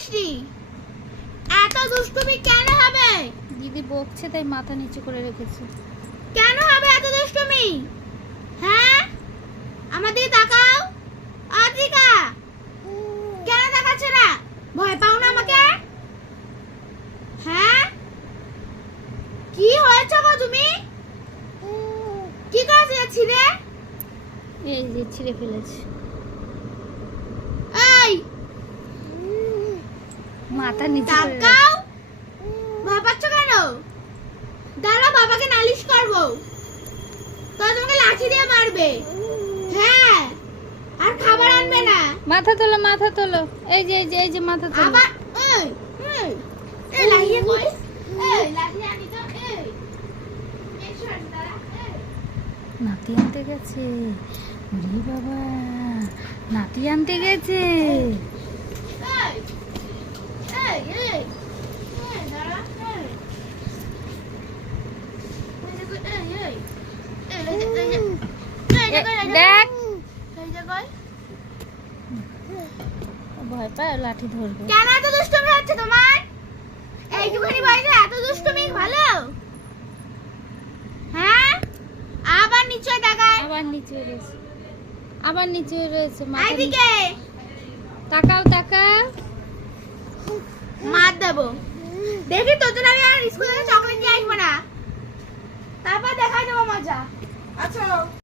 বলিসনি? এত দুষ্টুমি কেন হবে? দিদি বকছে তাই মাথা নিচু করে রেখেছে। কেন হবে এত দুষ্টুমি? হ্যাঁ, আমার দিকে তাকাও। আদ্রিকা, কেন তাকাচ্ছ না? ভয় পাও না আমাকে? হ্যাঁ, কি হয়েছে গো তুমি? কি কাজে ছিলে? এই যে ছিঁড়ে ফেলেছে। এই মাথা নিচু করে তাকাও। ভয় পাচ্ছ কেন? দাঁড়াও, বাবাকে নালিশ করবো। তো তোমাকে লাঠি দিয়ে মারবে। হ্যাঁ, আর খাবার আনবে না। মাথা তোলো, মাথা তোলো। এই যে এই যে মাথা তোলো। আবার এই এই এই লাঠি কই? এই লাঠি আনি তো। এই শোন দাঁড়া। নাতি আনতে গেছে। ওরে বাবা, নাতি আনতে গেছে। এই এই এই এই দাঁড়া। এই এই দেখ, এই ভয় পায়, লাঠি ধরবে। কেন এত দুষ্টুমি হচ্ছে তোমার? এইটুখানি বয়সে এত দুষ্টুমি ভালো? হ্যাঁ, আবার নিচে তাকায়। আবার নিচে রয়েছে, আবার নিচে রয়েছে। মাথা এইদিকে তাকাও, তাকাও। মার দেবো। দেখি তোর জন্য আমি আর স্কুল থেকে চকলেট নিয়ে আসবো না। তারপর দেখাই দেবো মজা। আচ্ছা।